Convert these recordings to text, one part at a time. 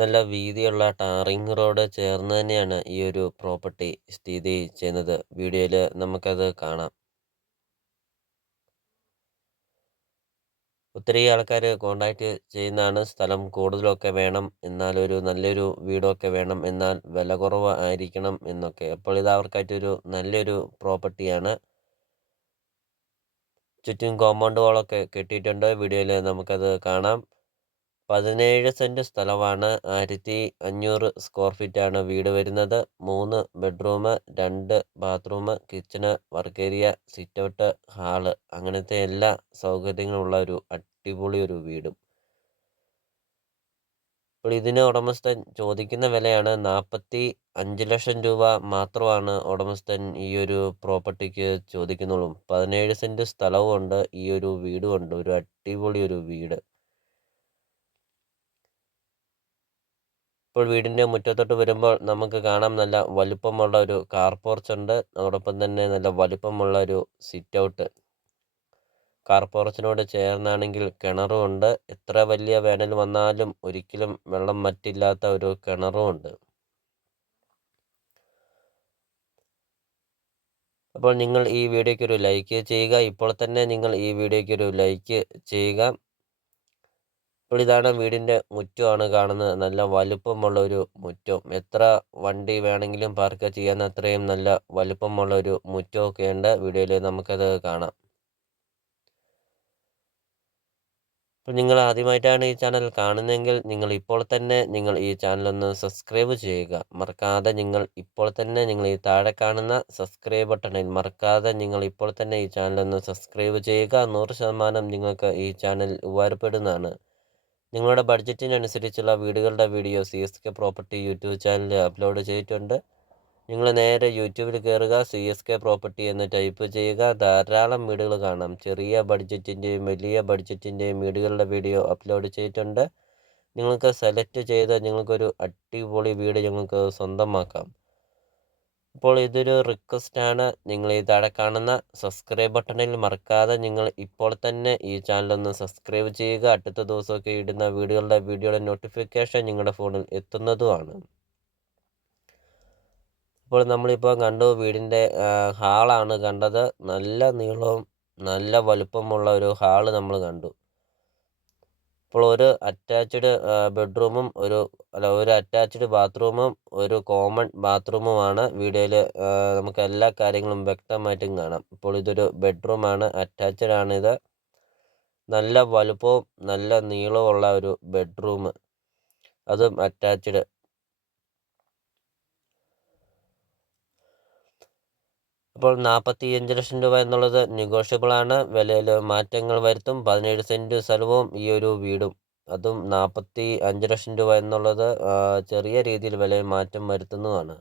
നല്ല വീതിയുള്ള tarring road ചേർന്ന് തന്നെയാണ് ഈ ഒരു പ്രോപ്പർട്ടി സ്ഥിതി ചെയ്യുന്നത്. വീഡിയോയിൽ നമുക്കത് കാണാം. ഒത്തിരി ആൾക്കാർ കോണ്ടാക്ട് ചെയ്യുന്നതാണ്. സ്ഥലം കൂടുതലൊക്കെ വേണം, എന്നാൽ ഒരു നല്ലൊരു വീടൊക്കെ വേണം, എന്നാൽ വില കുറവ് ആയിരിക്കണം എന്നൊക്കെ. അപ്പോൾ ഇത് അവർക്കായിട്ടൊരു നല്ലൊരു പ്രോപ്പർട്ടിയാണ്. ചുറ്റും കോമ്പൗണ്ട് വാളൊക്കെ കെട്ടിയിട്ടുണ്ട്. വീഡിയോയിൽ നമുക്കത് കാണാം. 17 സെൻറ്റ് സ്ഥലമാണ്. 1500 സ്ക്വയർ ഫീറ്റാണ് വീട് വരുന്നത്. 3 bedroom, 2 bathroom, kitchen, work area, sit out, hall, അങ്ങനത്തെ എല്ലാ സൗകര്യങ്ങളുള്ള ഒരു അടിപൊളി ഒരു വീടും. അപ്പോൾ ഇതിന് ഉടമസ്ഥൻ ചോദിക്കുന്ന വിലയാണ് 45 ലക്ഷം രൂപ മാത്രമാണ് ഉടമസ്ഥൻ ഈ ഒരു പ്രോപ്പർട്ടിക്ക് ചോദിക്കുന്നുള്ളൂ. 17 സെൻറ്റ് സ്ഥലവുമുണ്ട്, ഈ ഒരു വീടുമുണ്ട്. ഒരു അടിപൊളി ഒരു വീട്. ഇപ്പോൾ വീടിൻ്റെ മുറ്റത്തോട്ട് വരുമ്പോൾ നമുക്ക് കാണാം, നല്ല വലുപ്പമുള്ള ഒരു കാർ പോർച്ചുണ്ട്. അതോടൊപ്പം തന്നെ നല്ല വലുപ്പമുള്ള ഒരു സിറ്റ് ഔട്ട്. കാർ പോർച്ചിനോട് ചേർന്നാണെങ്കിൽ കിണറുമുണ്ട്. എത്ര വലിയ വേനൽ വന്നാലും ഒരിക്കലും വെള്ളം വറ്റില്ലാത്ത ഒരു കിണറുമുണ്ട്. അപ്പോൾ നിങ്ങൾ ഈ വീഡിയോയ്ക്ക് ഒരു ലൈക്ക് ചെയ്യുക. ഇപ്പോൾ തന്നെ നിങ്ങൾ ഈ വീഡിയോയ്ക്ക് ഒരു ലൈക്ക് ചെയ്യുക. ഇപ്പോൾ ഇതാണ് വീടിൻ്റെ മുറ്റമാണ് കാണുന്നത്. നല്ല വലുപ്പമുള്ള ഒരു മുറ്റം. എത്ര വണ്ടി വേണമെങ്കിലും പാർക്ക് ചെയ്യാൻ അത്രയും നല്ല വലുപ്പമുള്ള ഒരു മുറ്റമൊക്കെ ഉണ്ട്. വീഡിയോയിൽ നമുക്കത് കാണാം. അപ്പോൾ നിങ്ങൾ ആദ്യമായിട്ടാണ് ഈ ചാനൽ കാണുന്നതെങ്കിൽ നിങ്ങൾ ഇപ്പോൾ തന്നെ ഈ ചാനൽ ഒന്ന് സബ്സ്ക്രൈബ് ചെയ്യുക. മറക്കാതെ ഇപ്പോൾ തന്നെ ഈ താഴെ കാണുന്ന സബ്സ്ക്രൈബ് ബട്ടണിൽ മറക്കാതെ ഇപ്പോൾ തന്നെ ഈ ചാനൽ ഒന്ന് സബ്സ്ക്രൈബ് ചെയ്യുക. 100% നിങ്ങൾക്ക് ഈ ചാനൽ ഉപകാരപ്പെടുന്നതാണ്. നിങ്ങളുടെ ബഡ്ജറ്റിനനുസരിച്ചുള്ള വീടുകളുടെ വീഡിയോ CSK പ്രോപ്പർട്ടി യൂട്യൂബ് ചാനലിൽ അപ്ലോഡ് ചെയ്തിട്ടുണ്ട്. നിങ്ങൾ നേരെ യൂട്യൂബിൽ കയറുക, CSK പ്രോപ്പർട്ടി എന്ന് ടൈപ്പ് ചെയ്യുക. ധാരാളം വീടുകൾ കാണാം. ചെറിയ ബഡ്ജറ്റിൻ്റെയും വലിയ ബഡ്ജറ്റിൻ്റെയും വീടുകളുടെ വീഡിയോ അപ്ലോഡ് ചെയ്തിട്ടുണ്ട്. നിങ്ങൾക്ക് സെലക്ട് ചെയ്ത് നിങ്ങൾക്കൊരു അടിപൊളി വീട് നിങ്ങൾക്ക് സ്വന്തമാക്കാം. അപ്പോൾ ഇതൊരു റിക്വസ്റ്റാണ്. നിങ്ങൾ ഈ താഴെ കാണുന്ന സബ്സ്ക്രൈബ് ബട്ടണിൽ മറക്കാതെ ഇപ്പോൾ തന്നെ ഈ ചാനലൊന്ന് സബ്സ്ക്രൈബ് ചെയ്യുക. അടുത്ത ദിവസമൊക്കെ ഇടുന്ന വീഡിയോയുടെ നോട്ടിഫിക്കേഷൻ നിങ്ങളുടെ ഫോണിൽ എത്തുന്നതുമാണ്. ഇപ്പോൾ നമ്മളിപ്പോൾ കണ്ടു, വീടിൻ്റെ ഹാളാണ് കണ്ടത്. നല്ല നീളവും നല്ല വലുപ്പമുള്ള ഒരു ഹാള് നമ്മൾ കണ്ടു. ഇപ്പോൾ ഒരു അറ്റാച്ച്ഡ് ബെഡ്റൂമും ഒരു അറ്റാച്ച്ഡ് ബാത്റൂമും ഒരു കോമൺ ബാത്റൂമുമാണ്. വീഡിയോയിൽ നമുക്ക് എല്ലാ കാര്യങ്ങളും വ്യക്തമായിട്ടും കാണാം. ഇപ്പോൾ ഇതൊരു ബെഡ്റൂമാണ്, അറ്റാച്ച്ഡ് ആണിത്. നല്ല വലുപ്പവും നല്ല നീളമുള്ള ഒരു ബെഡ്റൂം, അതും അറ്റാച്ച്ഡ്. അപ്പോൾ 45 ലക്ഷം രൂപ എന്നുള്ളത് നെഗോഷ്യബിളാണ്. വിലയിൽ മാറ്റങ്ങൾ വരുത്തും. 17 സെൻറ്റ് സ്ഥലവും ഈ ഒരു വീടും, അതും 45 ലക്ഷം രൂപ എന്നുള്ളത് ചെറിയ രീതിയിൽ വിലയിൽ മാറ്റം വരുത്തുന്നതാണ്.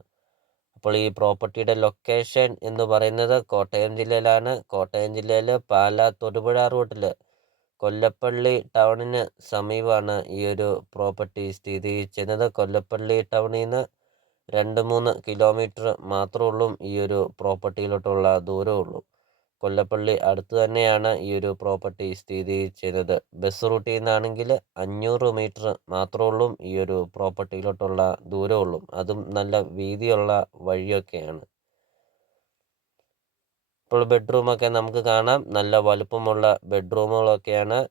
അപ്പോൾ ഈ പ്രോപ്പർട്ടിയുടെ ലൊക്കേഷൻ എന്ന് പറയുന്നത് കോട്ടയം ജില്ലയിലാണ്. കോട്ടയം ജില്ലയിൽ പാലാ തൊടുപുഴ റൂട്ടിൽ കൊല്ലപ്പള്ളി ടൗണിന് സമീപമാണ് ഈ ഒരു പ്രോപ്പർട്ടി സ്ഥിതി ചെയ്യുന്നത്. കൊല്ലപ്പള്ളി ടൗണിൽ നിന്ന് 2-3 കിലോമീറ്റർ മാത്രമേ ഉള്ളൂ ഈ ഒരു പ്രോപ്പർട്ടിയിലോട്ടുള്ള ദൂരമുള്ളൂ. കൊല്ലപ്പള്ളി അടുത്ത് തന്നെയാണ് ഈ ഒരു പ്രോപ്പർട്ടി സ്ഥിതി ചെയ്യുന്നത്. ബസ് റൂട്ടിൽ നിന്നാണെങ്കിൽ 500 മീറ്റർ മാത്രമേ ഉള്ളൂ ഈ ഒരു പ്രോപ്പർട്ടിയിലോട്ടുള്ള ദൂരമുള്ളൂ. അതും നല്ല വീതിയുള്ള വഴിയൊക്കെയാണ്. ഇപ്പോൾ ബെഡ്റൂമൊക്കെ നമുക്ക് കാണാം. നല്ല വലുപ്പമുള്ള ബെഡ്റൂമുകളൊക്കെയാണ്.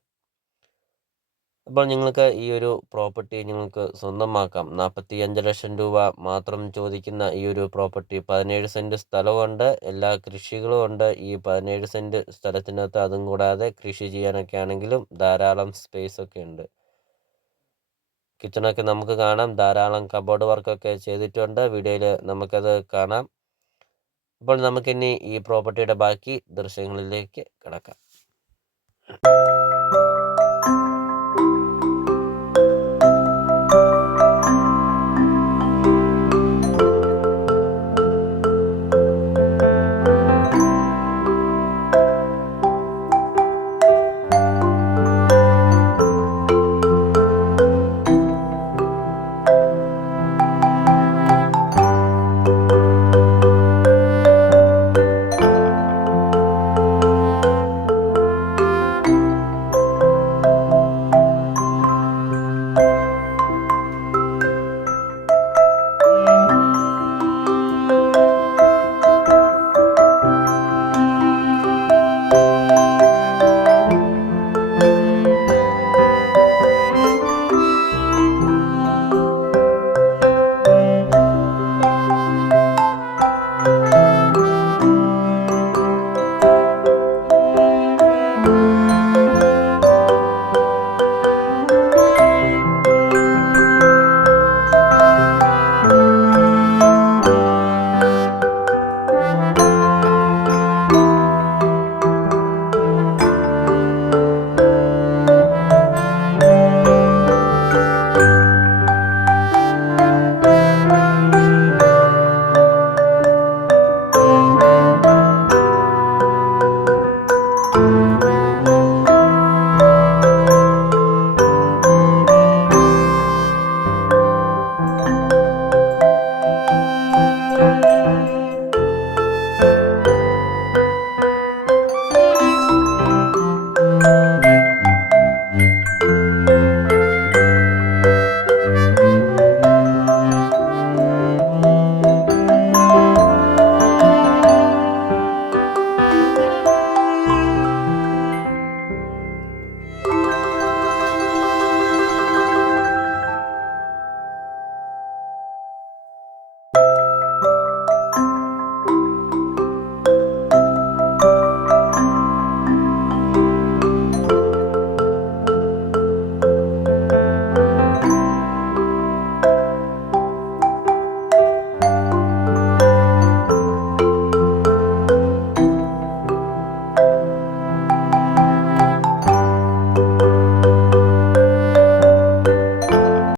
അപ്പോൾ നിങ്ങൾക്ക് ഈ ഒരു പ്രോപ്പർട്ടി നിങ്ങൾക്ക് സ്വന്തമാക്കാം. 45 ലക്ഷം രൂപ മാത്രം ചോദിക്കുന്ന ഈ ഒരു പ്രോപ്പർട്ടി, 17 സെൻറ്റ് സ്ഥലമുണ്ട്, എല്ലാ കൃഷികളും ഉണ്ട് ഈ 17 സെൻറ്റ് സ്ഥലത്തിനകത്ത്. അതും കൂടാതെ കൃഷി ചെയ്യാനൊക്കെ ആണെങ്കിലും ധാരാളം സ്പേസ് ഒക്കെ ഉണ്ട്. കിച്ചണൊക്കെ നമുക്ക് കാണാം. ധാരാളം കബോർഡ് വർക്കൊക്കെ ചെയ്തിട്ടുണ്ട്. വീഡിയോയിൽ നമുക്കത് കാണാം. അപ്പോൾ നമുക്കിനി ഈ പ്രോപ്പർട്ടിയുടെ ബാക്കി ദൃശ്യങ്ങളിലേക്ക് കിടക്കാം.